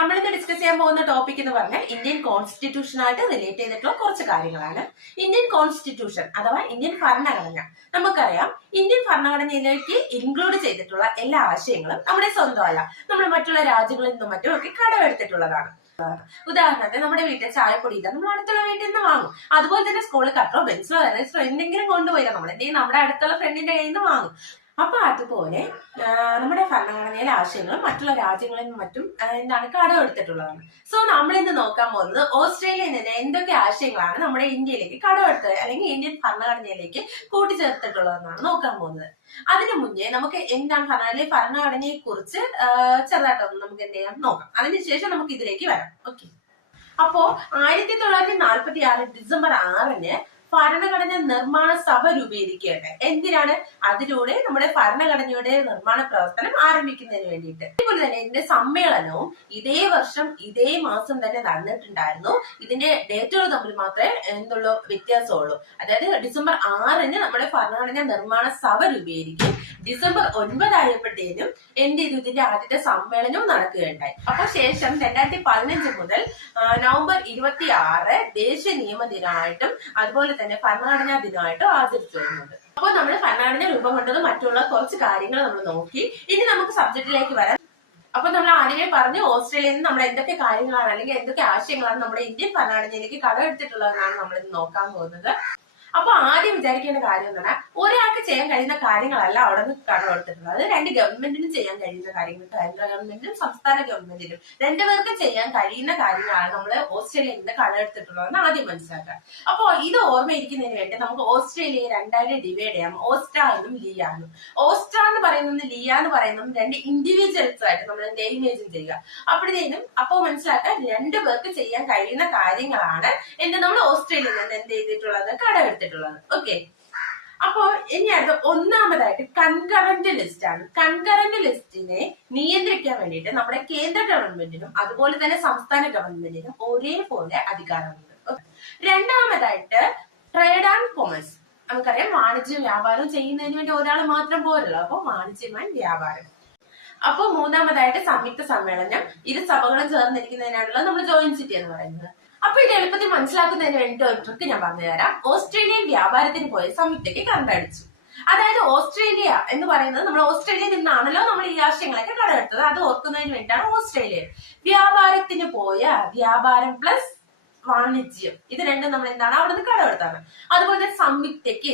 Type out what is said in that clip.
നമ്മളിന്ന് ഡിസ്കസ് ചെയ്യാൻ പോകുന്ന ടോപ്പിക് എന്ന് പറഞ്ഞാൽ ഇന്ത്യൻ കോൺസ്റ്റിറ്റ്യൂഷനായിട്ട് റിലേറ്റ് ചെയ്തിട്ടുള്ള കുറച്ച് കാര്യങ്ങളാണ്. ഇന്ത്യൻ കോൺസ്റ്റിറ്റ്യൂഷൻ അഥവാ ഇന്ത്യൻ ഭരണഘടന. നമുക്കറിയാം ഇന്ത്യൻ ഭരണഘടനയിലേക്ക് ഇൻക്ലൂഡ് ചെയ്തിട്ടുള്ള എല്ലാ ആശയങ്ങളും നമ്മുടെ സ്വന്തമല്ല, നമ്മൾ മറ്റുള്ള രാജ്യങ്ങളിൽ നിന്നും മറ്റും ഒക്കെ കടമെടുത്തിട്ടുള്ളതാണ്. ഉദാഹരണത്തിന് നമ്മുടെ വീട്ടിൽ ചായപ്പൊടി ഇല്ല, നമ്മൾ അടുത്തുള്ള വീട്ടിൽ നിന്ന് വാങ്ങും. അതുപോലെ തന്നെ സ്കൂളിൽ കട്ടറോ പെൻസിലോ എറേസറോ എന്തെങ്കിലും കൊണ്ടുപോയില്ല, നമ്മൾ എന്തെങ്കിലും നമ്മുടെ അടുത്തുള്ള ഫ്രണ്ടിന്റെ കയ്യിൽ നിന്ന് വാങ്ങും. അപ്പൊ അതുപോലെ നമ്മുടെ ഭരണഘടനയിലെ ആശയങ്ങളും മറ്റുള്ള രാജ്യങ്ങളിൽ നിന്നും മറ്റും കടമെടുത്തിട്ടുള്ളതാണ്. സോ നമ്മൾ ഇന്ന് നോക്കാൻ പോകുന്നത് ഓസ്ട്രേലിയയിൽ നിന്ന് എന്തൊക്കെ ആശയങ്ങളാണ് നമ്മുടെ ഇന്ത്യയിലേക്ക് കടമെടുത്തത് അല്ലെങ്കിൽ ഇന്ത്യൻ ഭരണഘടനയിലേക്ക് കൂട്ടിച്ചേർത്തിട്ടുള്ളതെന്നാണ് നോക്കാൻ പോകുന്നത്. അതിനു മുന്നേ നമുക്ക് എന്താണ് ഭരണഘടനയെ കുറിച്ച് ചെറുതായിട്ടൊന്ന് നമുക്ക് എന്ത് ചെയ്യാം നോക്കാം. അതിനുശേഷം നമുക്ക് ഇതിലേക്ക് വരാം. ഓക്കെ, അപ്പോ 1946 ഡിസംബർ 6 ഭരണഘടന നിർമ്മാണ സഭ രൂപീകരിക്കുകയുണ്ട്. എന്തിനാണ്? അതിലൂടെ നമ്മുടെ ഭരണഘടനയുടെ നിർമ്മാണ പ്രവർത്തനം ആരംഭിക്കുന്നതിന് വേണ്ടിയിട്ട്. അതുപോലെ തന്നെ ഇതിന്റെ സമ്മേളനവും ഇതേ വർഷം ഇതേ മാസം തന്നെ നടന്നിട്ടുണ്ടായിരുന്നു. ഇതിന്റെ ഡേറ്റുകൾ തമ്മിൽ മാത്രമേ എന്തുള്ളൂ വ്യത്യാസമുള്ളൂ. അതായത് ഡിസംബർ 6 നമ്മുടെ ഭരണഘടന നിർമ്മാണ സഭ രൂപീകരിക്കും. ഡിസംബർ 9 ആയപ്പോഴത്തേനും എന്ത് ചെയ്തു? ഇതിന്റെ ആദ്യത്തെ സമ്മേളനവും നടക്കുകയുണ്ടായി. അപ്പൊ ശേഷം 2015 മുതൽ നവംബർ 26 ദേശീയ നിയമ ദിനമായിട്ടും അതുപോലെ തന്നെ ഭരണഘടനാ ദിനമായിട്ടും ആചരിച്ചു വരുന്നുണ്ട്. അപ്പോൾ നമ്മൾ ഭരണഘടന രൂപം കൊണ്ടത് മറ്റുള്ള കുറച്ച് കാര്യങ്ങൾ നമ്മൾ നോക്കി. ഇനി നമുക്ക് സബ്ജക്റ്റിലേക്ക് വരാം. അപ്പൊ നമ്മൾ ആദ്യമേ പറഞ്ഞു ഓസ്ട്രേലിയയിൽ നിന്ന് നമ്മൾ എന്തൊക്കെ കാര്യങ്ങളാണ് അല്ലെങ്കിൽ എന്തൊക്കെ ആശയങ്ങളാണ് നമ്മുടെ ഇന്ത്യൻ ഭരണഘടനയിലേക്ക് കടമെടുത്തിട്ടുള്ളതെന്നാണ് നമ്മൾ ഇന്ന് നോക്കാൻ പോകുന്നത്. അപ്പൊ ആദ്യം വിചാരിക്കേണ്ട കാര്യം എന്ന് പറഞ്ഞാൽ ഒരാൾക്ക് ചെയ്യാൻ കഴിയുന്ന കാര്യങ്ങളല്ല അവിടെ നിന്ന് കടമെടുത്തിട്ടുള്ളത്. അത് രണ്ട് ഗവൺമെന്റിനും ചെയ്യാൻ കഴിയുന്ന കാര്യങ്ങൾ, കേന്ദ്ര ഗവൺമെന്റിനും സംസ്ഥാന ഗവൺമെന്റിനും രണ്ടുപേർക്കും ചെയ്യാൻ കഴിയുന്ന കാര്യങ്ങളാണ് നമ്മൾ ഓസ്ട്രേലിയയിൽ നിന്ന് കടമെടുത്തിട്ടുള്ളതെന്ന് ആദ്യം മനസ്സിലാക്കുക. അപ്പൊ ഇത് ഓർമ്മയിരിക്കുന്നതിന് വേണ്ടി നമുക്ക് ഓസ്ട്രേലിയയെ രണ്ടായിട്ട് ഡിവൈഡ് ചെയ്യാം. ഓസ്ട്ര എന്നും ലിയ എന്നും. ഓസ്ട്ര എന്ന് പറയുന്നതും ലിയ എന്ന് പറയുന്നതും രണ്ട് ഇൻഡിവിജ്വൽസ് ആയിട്ട് നമ്മൾ ഇമേജിൻ ചെയ്യുക. അപ്പൊ മനസ്സിലാക്കാൻ രണ്ടുപേർക്ക് ചെയ്യാൻ കഴിയുന്ന കാര്യങ്ങളാണ് നമ്മൾ ഓസ്ട്രേലിയയിൽ നിന്ന് എന്ത് ചെയ്തിട്ടുള്ളത്? കടമെടുത്തിട്ടുള്ളത്. ഓക്കെ, അപ്പോ ഇനി അത് ഒന്നാമതായിട്ട് കൺകറന്റ് ലിസ്റ്റ് ആണ്. കൺകറന്റ് ലിസ്റ്റിനെ നിയന്ത്രിക്കാൻ വേണ്ടിയിട്ട് നമ്മുടെ കേന്ദ്ര ഗവൺമെന്റിനും അതുപോലെ തന്നെ സംസ്ഥാന ഗവൺമെന്റിനും ഒരേപോലെ അധികാരമുണ്ട്. രണ്ടാമതായിട്ട് ട്രേഡ് ആൻഡ് കൊമേഴ്സ്. നമുക്കറിയാം വാണിജ്യ വ്യാപാരം ചെയ്യുന്നതിന് വേണ്ടി ഒരാൾ മാത്രം പോരല്ലോ, അപ്പൊ വാണിജ്യം ആൻഡ് വ്യാപാരം. അപ്പൊ മൂന്നാമതായിട്ട് സംയുക്ത സമ്മേളനം. ഇരു സഭകളും ചേർന്നിരിക്കുന്നതിനാണല്ലോ നമ്മൾ ജോയിന്റ് സിറ്റി എന്ന് പറയുന്നത്. അപ്പൊ ഇത് എളുപ്പത്തിൽ മനസ്സിലാക്കുന്നതിന് വേണ്ടി ഒരു ട്രിക്ക് ഞാൻ പറഞ്ഞുതരാം. ഓസ്ട്രേലിയൻ വ്യാപാരത്തിന് പോയ സംയുക്തയ്ക്ക് കണ്ടടിച്ചു. അതായത് ഓസ്ട്രേലിയ എന്ന് പറയുന്നത് നമ്മൾ ഓസ്ട്രേലിയയിൽ നിന്നാണല്ലോ നമ്മൾ ഈ ആശയങ്ങളൊക്കെ കടമെടുത്തത്. അത് ഓർക്കുന്നതിന് വേണ്ടിയാണ് ഓസ്ട്രേലിയ. വ്യാപാരത്തിന് പോയ വ്യാപാരം പ്ലസ് വാണിജ്യം, ഇത് രണ്ടും നമ്മൾ എന്താണ് അവിടെ നിന്ന് കടമെടുത്താണ്. അതുപോലെ സംയുക്തയ്ക്ക്